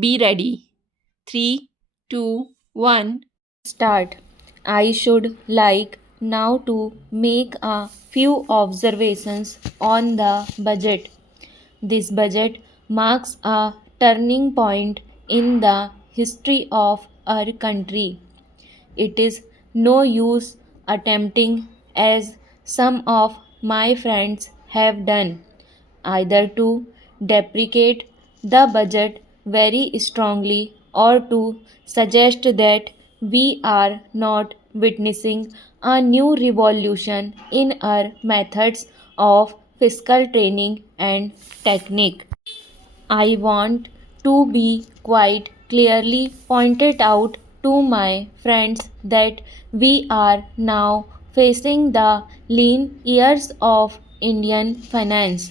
Be ready. 3, 2, 1. Start. I should like now to make a few observations on the budget. This budget marks a turning point in the history of our country. It is no use attempting, as some of my friends have done, either to deprecate the budget very strongly or to suggest that we are not witnessing a new revolution in our methods of fiscal training and technique. I want to be quite clearly pointed out to my friends that we are now facing the lean years of Indian finance.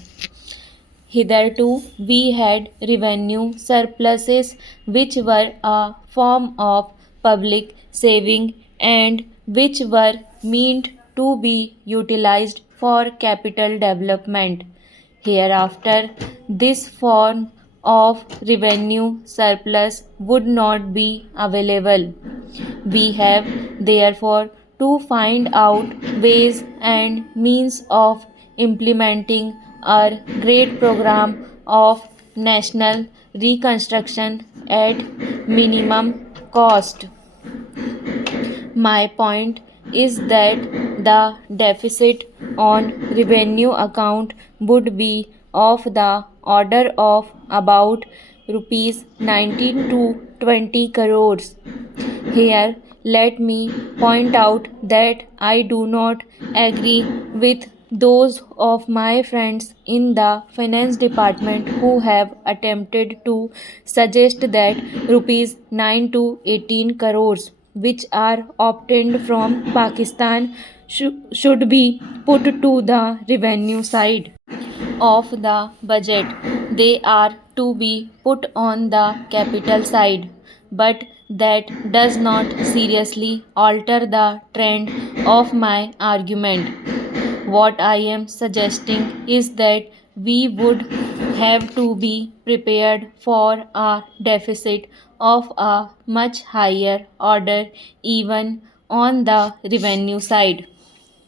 Hitherto, we had revenue surpluses which were a form of public saving and which were meant to be utilized for capital development. Hereafter, this form of revenue surplus would not be available. We have therefore to find out ways and means of implementing our great program of national reconstruction at minimum cost. My point is that the deficit on revenue account would be of the order of about rupees 19 to 20 crores. Here, let me point out that I do not agree with those of my friends in the finance department who have attempted to suggest that rupees 9 to 18 crores which are obtained from Pakistan should be put to the revenue side of the budget. They are to be put on the capital side, but that does not seriously alter the trend of my argument. What I am suggesting is that we would have to be prepared for a deficit of a much higher order even on the revenue side.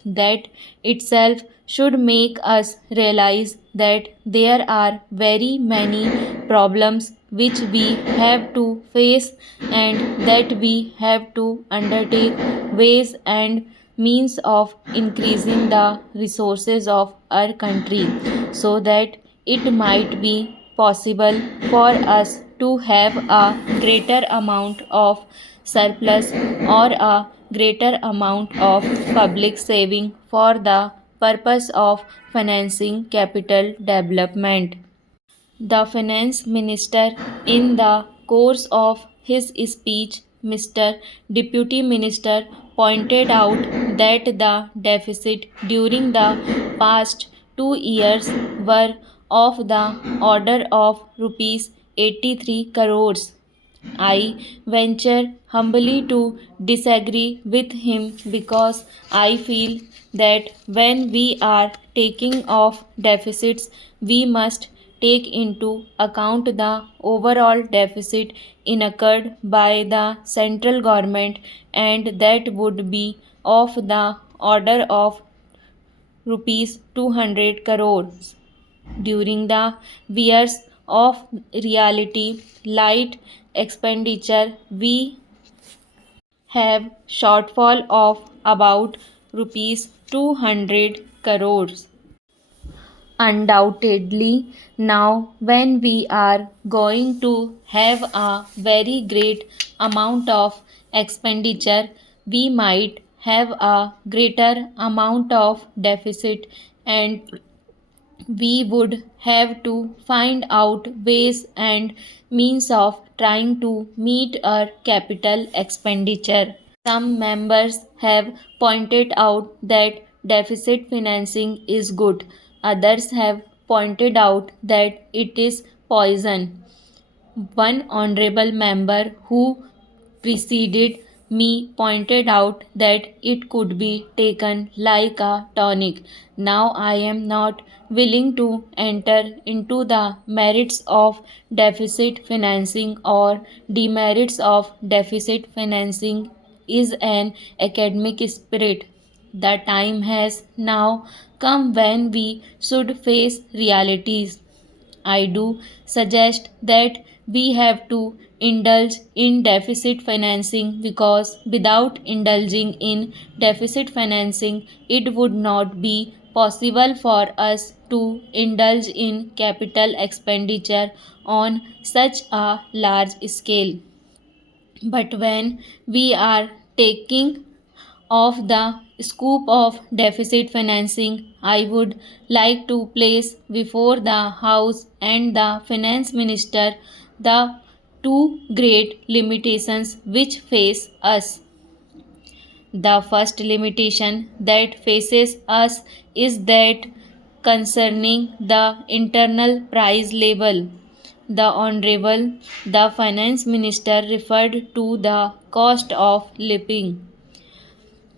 That itself should make us realize that there are very many problems which we have to face and that we have to undertake ways and means of increasing the resources of our country so that it might be possible for us to have a greater amount of surplus or a greater amount of public saving for the purpose of financing capital development. The finance minister, in the course of his speech, Mr. Deputy Minister, pointed out that the deficit during the past 2 years were of the order of rupees 83 crores. I venture humbly to disagree with him because I feel that when we are taking off deficits, we must take into account the overall deficit incurred by the central government, and that would be of the order of rupees 200 crores. During the years of reality light expenditure, we have shortfall of about rupees 200 crores. Undoubtedly, now when we are going to have a very great amount of expenditure, we might have a greater amount of deficit, and we would have to find out ways and means of trying to meet our capital expenditure. Some members have pointed out that deficit financing is good. Others have pointed out that it is poison. One honorable member who preceded me pointed out that it could be taken like a tonic. Now I am not willing to enter into the merits of deficit financing or demerits of deficit financing is an academic spirit. The time has now come when we should face realities. I do suggest that we have to indulge in deficit financing because without indulging in deficit financing, it would not be possible for us to indulge in capital expenditure on such a large scale. But when we are taking of the scope of deficit financing, I would like to place before the House and the Finance Minister the two great limitations which face us. The first limitation that faces us is that concerning the internal price level. The Honorable the Finance Minister referred to the cost of living.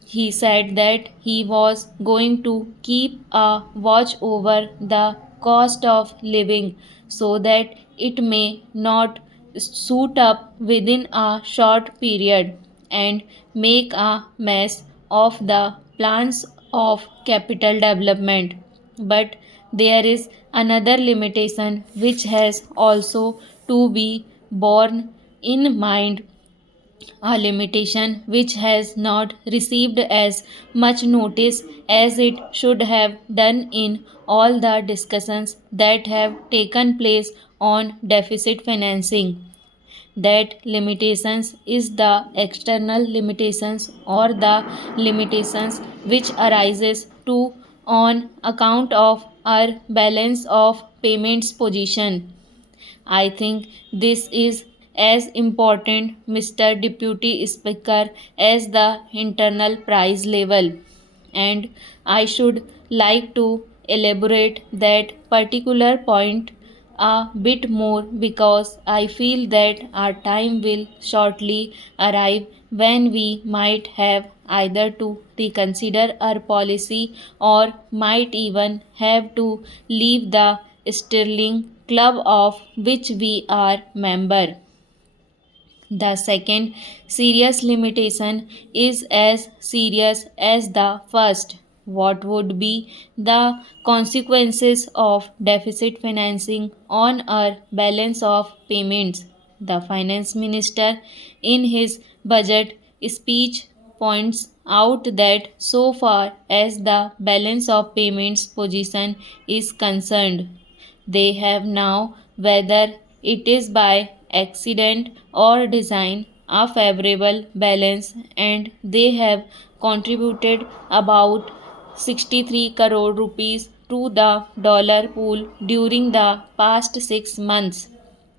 He said that he was going to keep a watch over the cost of living so that it may not shoot up within a short period and make a mess of the plans of capital development. But there is another limitation which has also to be borne in mind, a limitation which has not received as much notice as it should have done in all the discussions that have taken place on deficit financing. That limitations is the external limitations or the limitations which arises to on account of our balance of payments position. I think this is as important, Mr. Deputy Speaker, as the internal price level. And I should like to elaborate that particular point a bit more because I feel that our time will shortly arrive when we might have either to reconsider our policy or might even have to leave the sterling club of which we are member. The second serious limitation is as serious as the first. What would be the consequences of deficit financing on our balance of payments? The finance minister, in his budget speech, points out that so far as the balance of payments position is concerned, they have now, whether it is by accident or design, a favorable balance, and they have contributed about 63 crore rupees to the dollar pool during the past 6 months.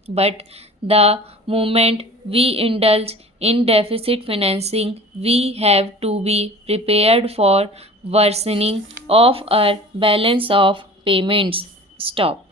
But the moment we indulge in deficit financing, we have to be prepared for worsening of our balance of payments. Stop.